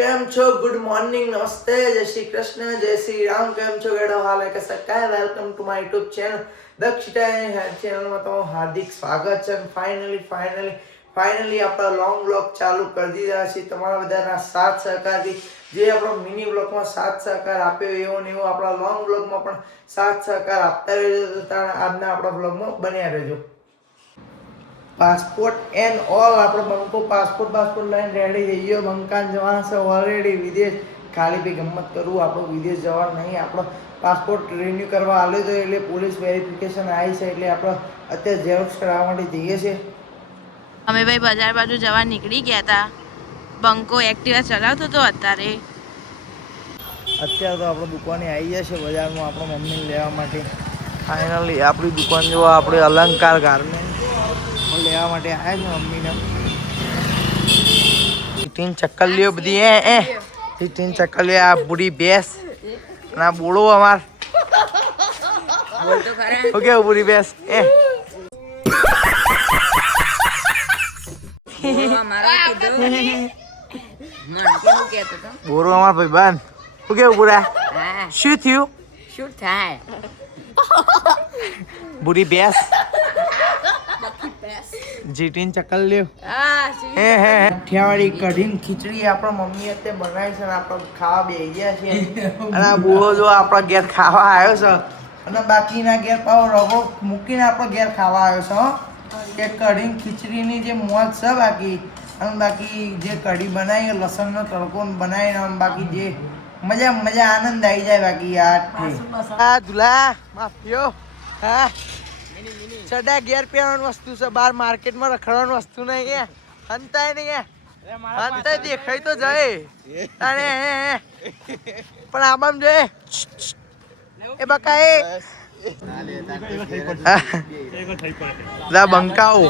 કેમ છો? Good morning, નમસ્તે, જય શ્રી કૃષ્ણ, જય શ્રી રામ. કેમ છો ગેડો? હાલ કે સકાય. Welcome to my YouTube channel Dakshita here ચેનલમાં તમારું હાર્દિક સ્વાગત છે. ફાઇનલી આપણા લોંગ બ્લોગ ચાલુ કરી દીધા છે. તમારા બધાના સાથ સહકારથી જે આપણો મિની બ્લોગમાં સાથ સહકાર આપ્યો એવો ને એવો આપણા લોંગ બ્લોગમાં પણ સાથ સહકાર આપતા રહેજો. આજના આપણા બ્લોગમાં બન્યા રહેજો. પાસપોર્ટ એન્ડ ઓલ આપણો બંકો પાસપોર્ટ લઈને રેડી થઈ ગયો. બંકાન જવાના છે ઓલરેડી વિદેશ. ખાલી બી ગમત કરું, આપણો વિદેશ જવાનું નહીં. આપણો પાસપોર્ટ રિન્યુ કરવા આવ્યો તો એટલે પોલીસ વેરિફિકેશન આવી છે એટલે આપણે અત્યારે ઝેરોક્સ કરાવવા માટે જઈએ છીએ. અમે ભાઈ બજાર બાજુ જવા નીકળી ગયા હતા. બંકો એક્ટિવા ચલાવતો હતો. અત્યારે તો આપણે દુકાને આવી ગયા છે બજારમાં આપણો મમ્મીને લેવા માટે. ફાઇનલી આપણી દુકાન જો આપણે અલંકાર ગાર્મેન્ટ લેવા માટે આવ્યા છે મમ્મીને. તીન ચક્કર લ્યો બધી તીન ચક્કર લ્યો. આ બુઢી ભેંસ અને આ બોળો અમાર ઓકે બુઢી ભેંસ બોરો અમાર ભાઈ બાન શું કેવું બુરા? શું થયું? શું થાય? બુઢી ભેંસ જીટીન ચકલ લ્યો. કાઠિયાવાડી કઢીને ખીચડી આપણા મમ્મી અત્યારે બનાવી છે અને આપણે ખાવા બેસી ગયા છે. અને આ બુળો જો આપણા ઘેર ખાવા આવ્યો છે અને બાકીના ઘેર પાવ રગો મૂકીને આપણો ઘેર ખાવા આવ્યો છે. કે કઢીને ખીચડીની જે મોજ છે બાકી અને બાકી જે કઢી બનાવી લસણનો તડકો બનાવીને બાકી જે મજા આનંદ આવી જાય. બાકી આ દુલા માફિયો હા ચડા ઘેર પહેરવાની વસ્તુ છે. બહાર માર્કેટમાં રખડવાની વસ્તુ નહીં. હંતાય નહીં હંતાય દેખાય તો જાય પણ આમ જોઈએ એ બકા એ બંકાઓ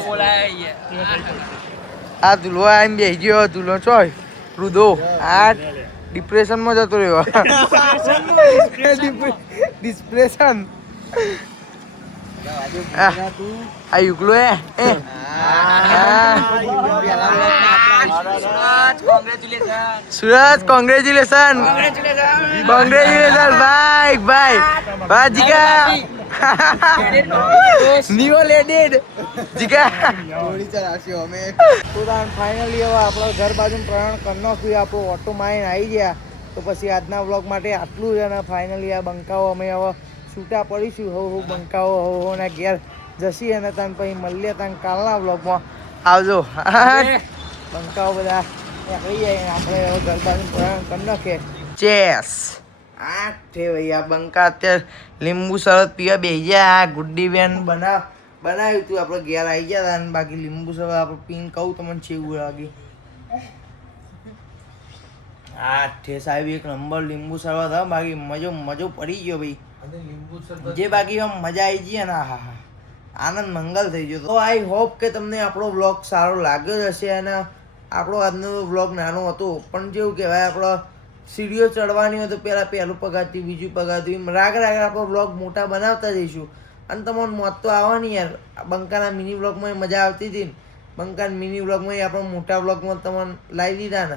આ દુલો એમ બેસી ગયો. દુલો ચોય રુદો આ ડિપ્રેશનમાં જતો રહ્યો. ડિપ્રેશન આ યુગલો સુરત કોંગ્રેચ્યુલેશન ભાઈ જીગા નિયો લેડેડ જીગા ફાઇનલી હવે આપણો ઘર બાજુ પ્રયાણ કરી નાખ્યું. આપણો ઓટો માઈને આવી ગયા. તો પછી આજના વ્લોગ માટે આટલું જ. અને ફાઇનલી આ બંકાઓ અમે હવે છૂટા પડીશું. હું બંકાઓ ના ઘેર જશી અને તને પછી મળીએ. તને કાલના વ્લોગમાં આવજો. બંકાઓ બધા નીકળી જાય આપણે હવે ઘર બાજુ પ્રયાણ કરી નાખીએ. ચેસ આ ભાઈ આ બંકા અત્યારે લીંબુ શરબત પીવા બેસી ગયા. આ ગુડ્ડી બેન બનાવ્યું હતું આપણે ઘેર આવી ગયા હતા. અને બાકી લીંબુ શરબત આપણે પીને કહું તમને છેવું લાગી. આ સાહેબ એક નંબર લીંબુ શરબત હા. બાકી મજો પડી ગયો ભાઈ. જે બાકી મજા આવી ગઈ ને હા આનંદ મંગલ થઈ ગયો. તો આઈ હોપ કે તમને આપણો વ્લોગ સારો લાગ્યો હશે. અને આપણો આજનો વ્લોગ નાનો હતો પણ જેવું કહેવાય આપણો સીડીઓ ચડવાની હોય તો પહેલું પગારથી બીજું પગારથી રાગ આપણો વ્લોગ મોટા બનાવતા જઈશું. અને તમને મોત તો આવવાની યાર. બંકાના મિની વ્લોગમાં મજા આવતી હતી ને. બંકાના મિની વ્લોગમાં આપણો મોટા વ્લોગમાં તમને લાવી દીધા ને.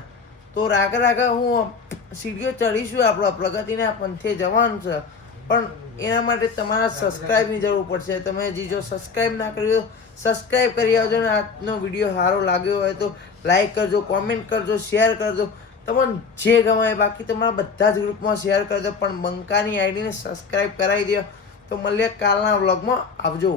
તો રાગ હું સીડીઓ ચડીશું. આપણો પ્રગતિના પંથે જવાનું છે પણ એના માટે તમારા સબસ્ક્રાઈબની જરૂર પડશે. તમે હજી જો સબસ્ક્રાઈબ ના કર્યો સબસ્ક્રાઈબ કરી આવજો. ને આજનો વિડીયો સારો લાગ્યો હોય તો લાઈક કરજો, કોમેન્ટ કરજો, શેર કરજો. તમને જે ગમે બાકી તમારા બધા જ ગ્રુપમાં શેર કરજો. પણ બંકાની આઈડીને સબસ્ક્રાઈબ કરાવી દો. તો મળીએ કાલના વ્લોગમાં. આવજો.